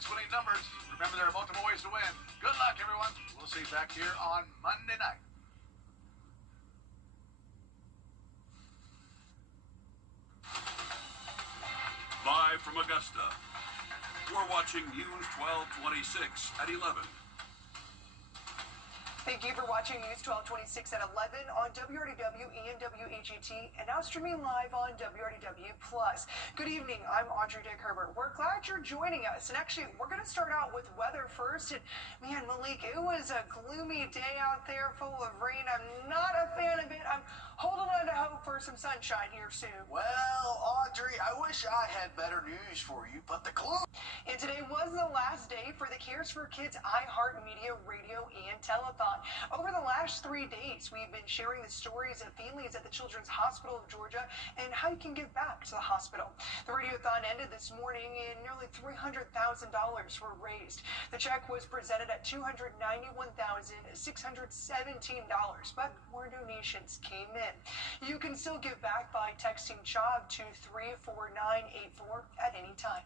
prize winning numbers. Remember, there are multiple ways to win. Good luck, everyone. We'll see you back here on Monday night. Live from Augusta, we're watching News 1226 at 11. Thank you for watching News 1226 at 11 on WRDW and WHET, and now streaming live on WRDW+. Good evening, I'm Audrey Dick Herbert. We're glad you're joining us, and actually, we're going to start out with weather first. And man, Malik, it was a gloomy day out there full of rain. I'm not a fan of it. I'm holding on to hope for some sunshine here soon. Well, Audrey, I wish I had better news for you, but the clue. And today was the last day for the Cares for Kids iHeartMedia radio and telethon. Over the last 3 days, we've been sharing the stories of families at the Children's Hospital of Georgia and how you can give back to the hospital. The radiothon ended this morning and nearly $300,000 were raised. The check was presented at $291,617, but more donations came in. You can still give back by texting CHOB to 34984 at any time.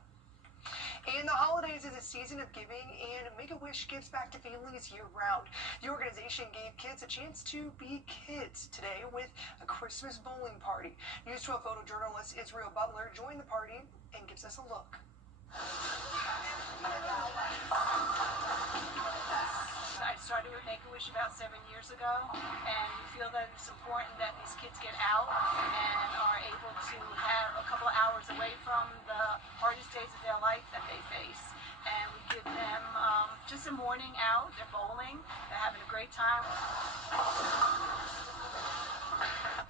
And the holidays is a season of giving, and Make-A-Wish gives back to families year-round. The organization gave kids a chance to be kids today with a Christmas bowling party. News 12 photojournalist Israel Butler joined the party and gives us a look. I started with Make-A-Wish about 7 years ago, and we feel that it's important that these kids get out and are able to have a couple of hours away from the hardest days of their life that they face. And we give them just a morning out. They're bowling, they're having a great time.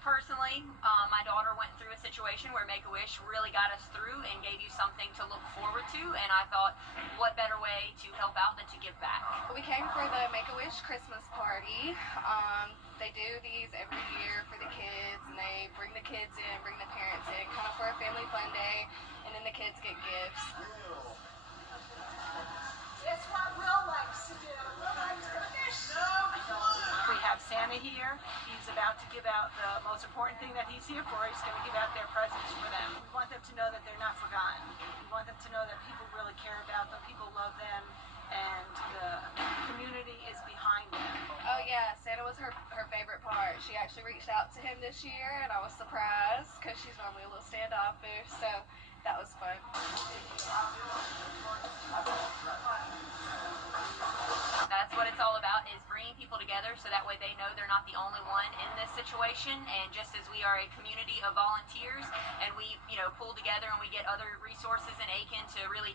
Personally, my daughter went through a situation where Make-A-Wish really got us through and gave you something to look forward to, and I thought, what better way to help out than to give back? We came for the Make-A-Wish Christmas party. They do these every year for the kids, and they bring the kids in, bring the parents in, kind of for a family fun day, and then the kids get gifts. It's what Will likes to do. Will likes to fish. We have Santa here. He's about to give out the most important thing that he's here for. He's going to give out their presents for them. We want them to know that they're not forgotten. We want them to know that people really care about them, people love them, and the community is behind them. Oh yeah, Santa was her favorite part. She actually reached out to him this year, and I was surprised because she's normally a little standoffish, so that was fun. That's what it's all about, is bringing people together so that way they know they're not the only one in this situation. And just as we are a community of volunteers and we, pull together and we get other resources in Aiken to really,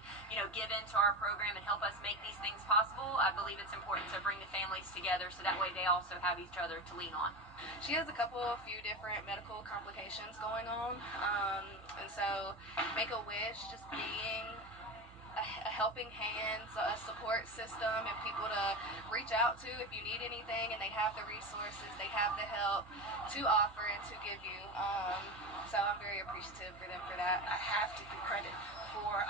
give into our program and help us make these things possible, I believe it's important to bring the families together so that way they also have each other to lean on. She has a few different medical complications going on, and so Make-A-Wish just being a helping hand, a support system, and people to reach out to if you need anything, and they have the resources, they have the help to offer and to give you. So I'm very appreciative for them for that. I have to give credit for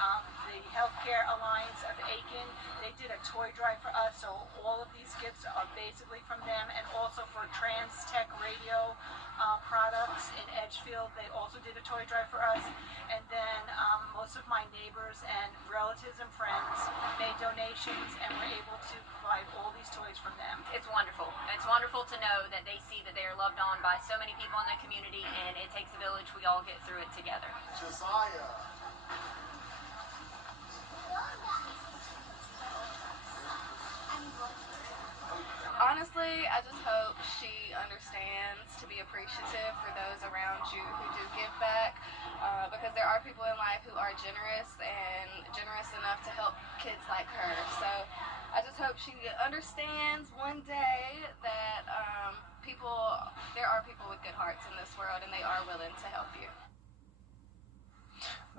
the Healthcare Alliance of Aiken. They did a toy drive for us, so all of these gifts are basically from them, and also for Trans Tech Radio products in Edgefield. They also did a toy drive for us, and then most of my neighbors and relatives and friends made donations, and were able to provide all these toys from them. It's wonderful. It's wonderful to know that they see that they are loved on by so many people in the community, and it takes a village. We all get through it together. Josiah. Honestly, I just hope she understands to be appreciative for those around you who do give back, because there are people in life who are generous enough to help kids like her. So I just hope she understands one day that there are people with good hearts in this world, and they are willing to help you.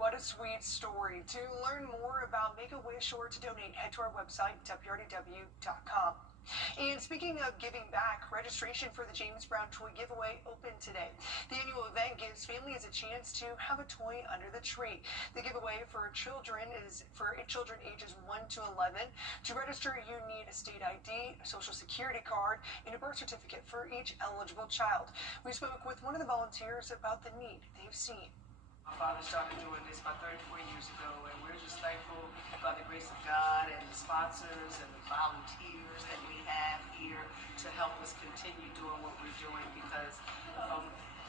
What a sweet story. To learn more about Make-A-Wish or to donate, head to our website, WRDW.com. And speaking of giving back, registration for the James Brown Toy Giveaway opened today. The annual event gives families a chance to have a toy under the tree. The giveaway for children is for children ages 1 to 11. To register, you need a state ID, a social security card, and a birth certificate for each eligible child. We spoke with one of the volunteers about the need they've seen. My father started doing this about 34 years ago, and we're just thankful by the grace of God and the sponsors and the volunteers that we have here to help us continue doing what we're doing, because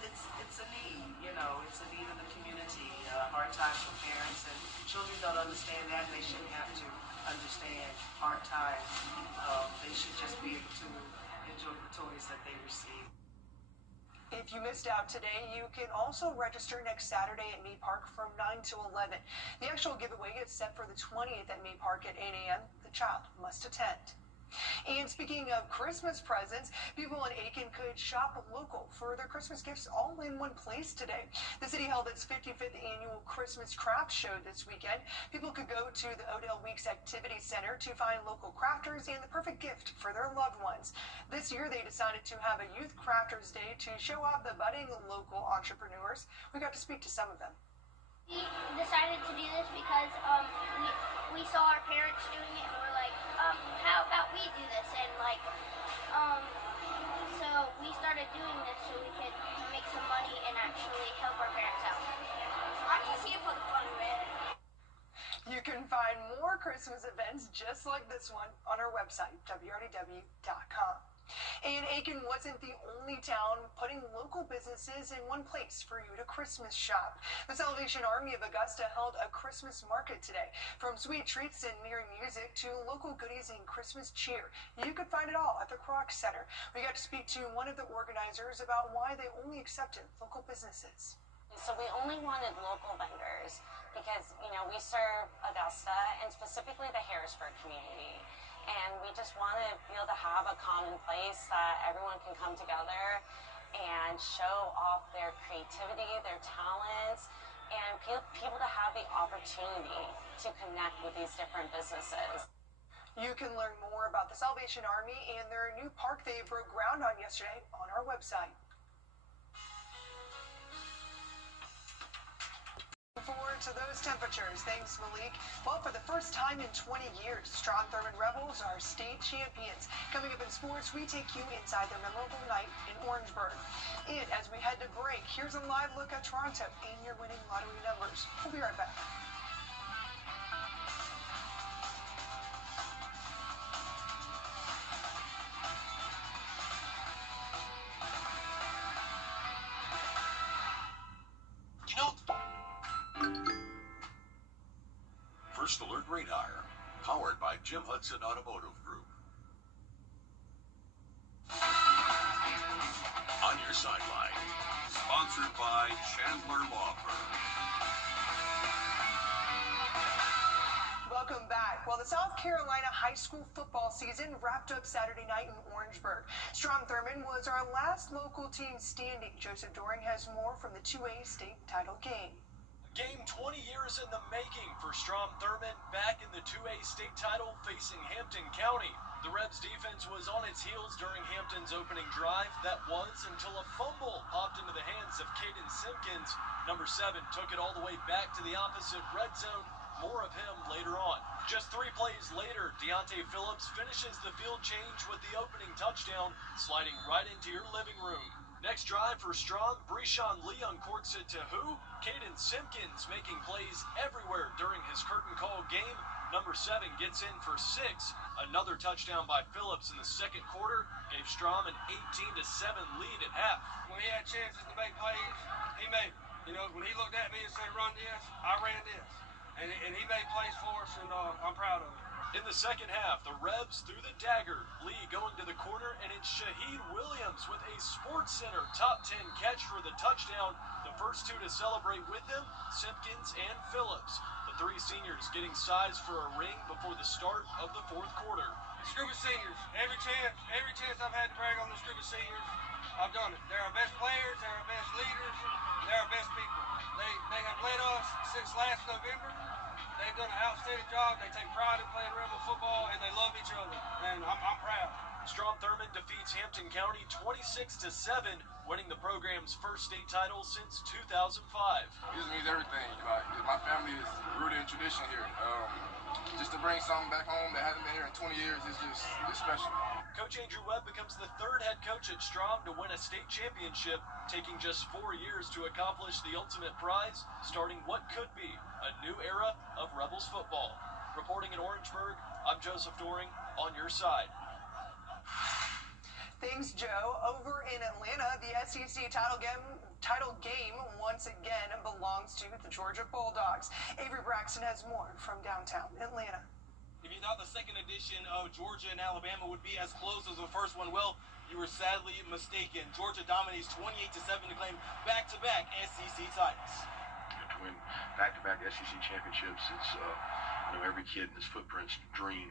it's a need, it's a need in the community. Hard times for parents, and children don't understand that, and they shouldn't have to understand hard times. They should just be able to enjoy the toys that they receive. If you missed out today, you can also register next Saturday at Mee Park from 9 to 11. The actual giveaway is set for the 20th at Mee Park at 8 a.m. The child must attend. And speaking of Christmas presents, people in Aiken could shop local for their Christmas gifts all in one place today. The city held its 55th annual Christmas craft show this weekend. People could go to the Odell Weeks Activity Center to find local crafters and the perfect gift for their loved ones. This year, they decided to have a Youth Crafters Day to show off the budding local entrepreneurs. We got to speak to some of them. We decided to do this because we saw our parents doing it, and we're like, how about we do this? And so we started doing this so we could make some money and actually help our parents out. I'm just here for the fun of it. You can find more Christmas events just like this one on our website, Wrdw.com. And Aiken wasn't the only town putting local businesses in one place for you to Christmas shop. The Salvation Army of Augusta held a Christmas market today. From sweet treats and merry music to local goodies and Christmas cheer, you could find it all at the Kroc Center. We got to speak to one of the organizers about why they only accepted local businesses. So we only wanted local vendors because, we serve Augusta and specifically the Harrisburg community. And we just want to be able to have a common place that everyone can come together and show off their creativity, their talents, and people to have the opportunity to connect with these different businesses. You can learn more about the Salvation Army and their new park they broke ground on yesterday on our website. Forward to those temperatures. Thanks, Malik. Well, for the first time in 20 years, Strong Thurmond Rebels are state champions. Coming up in sports, we take you inside their memorable night in Orangeburg. And as we head to break, here's a live look at Toronto and your winning lottery numbers. We'll be right back. First Alert Radar, powered by Jim Hudson Automotive Group. On your sideline, sponsored by Chandler Law Firm. Welcome back. Well, the South Carolina high school football season wrapped up Saturday night in Orangeburg. Strong Thurmond was our last local team standing. Joseph Doring has more from the 2A state title game. Game 20 years in the making for Strom Thurmond, back in the 2A state title facing Hampton County. The Rebs defense was on its heels during Hampton's opening drive. That was until a fumble popped into the hands of Caden Simpkins. Number 7 took it all the way back to the opposite red zone. More of him later on. Just 3 plays later, Deontay Phillips finishes the field change with the opening touchdown, sliding right into your living room. Next drive for Strong, Breshawn Lee uncorks it to who? Caden Simpkins, making plays everywhere during his curtain call game. Number 7 gets in for 6. Another touchdown by Phillips in the second quarter gave Strom an 18-7 lead at half. When he had chances to make plays, he made them. When he looked at me and said, run this, I ran this. And he made plays for us, and I'm proud of it. In the second half, the Rebs threw the dagger. Lee going to the corner, and it's Shaheed Williams with a SportsCenter top 10 catch for the touchdown. The first 2 to celebrate with him, Simpkins and Phillips. The 3 seniors getting size for a ring before the start of the fourth quarter. This group of seniors, every chance I've had to brag on this group of seniors, I've done it. They're our best players, they're our best leaders, they're our best people. They have led us since last November. They've done an outstanding job. They take pride in playing Rebel football, and they love each other. And I'm proud. Strong Thurmond defeats Hampton County 26-7, winning the program's first state title since 2005. This means everything. My family is rooted in tradition here. Just to bring something back home that hasn't been here in 20 years is just special. Coach Andrew Webb becomes the third head coach at Strom to win a state championship, taking just 4 years to accomplish the ultimate prize, starting what could be a new era of Rebels football. Reporting in Orangeburg, I'm Joseph Doring on your side. Thanks, Joe. Over in Atlanta, the SEC title game once again belongs to the Georgia Bulldogs. Avery Braxton has more from downtown Atlanta. If you thought the second edition of Georgia and Alabama would be as close as the first one, well, you were sadly mistaken. Georgia dominates 28-7 to claim back-to-back SEC titles. To win back-to-back SEC championships, it's every kid in this footprint's dream,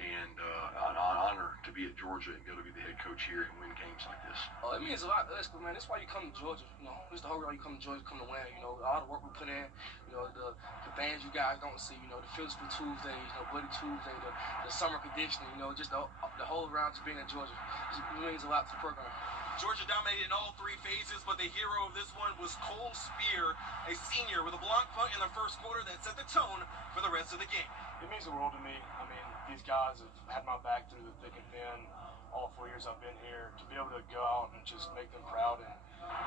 and an honor to be at Georgia and be able to be the head coach here and win games like this. It means a lot to us, man. That's why you come to Georgia. It's the whole reason you come to Georgia, come to win. All the work we put in. The things you guys don't see. The physical Tuesdays, Buddy Tuesday, the summer conditioning. Just the whole round to being in Georgia. It means a lot to the program. Georgia dominated in all three phases, but the hero of this one was Cole Spear, a senior with a block punt in the first quarter that set the tone for the rest of the game. It means the world to me. I mean, these guys have had my back through the thick and thin all 4 years I've been here. To be able to go out and just make them proud and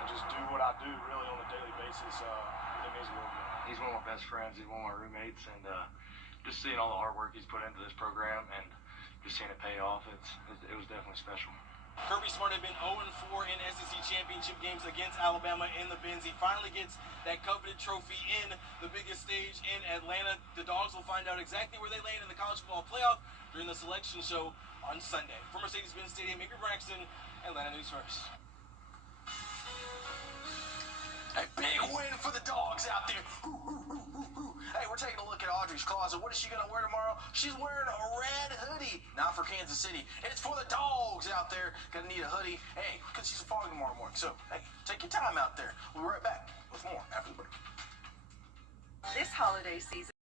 just do what I do really on a daily basis, it means the world to me. He's one of my best friends. He's one of my roommates, and just seeing all the hard work he's put into this program and just seeing it pay off, it was definitely special. Kirby Smart had been 0-4 in SEC championship games against Alabama in the Benz. He finally gets that coveted trophy in the biggest stage in Atlanta. The Dogs will find out exactly where they land in the college football playoff during the selection show on Sunday. From Mercedes-Benz Stadium, Avery Braxton, Atlanta News First. A big win for the Dogs out there. Hey, we're taking a look at Audrey's closet. What is she going to wear tomorrow? She's wearing a red hoodie. Not for Kansas City. It's for the Dogs out there. Going to need a hoodie. Hey, because she's a foggy tomorrow morning. So, hey, take your time out there. We'll be right back with more after the break. This holiday season.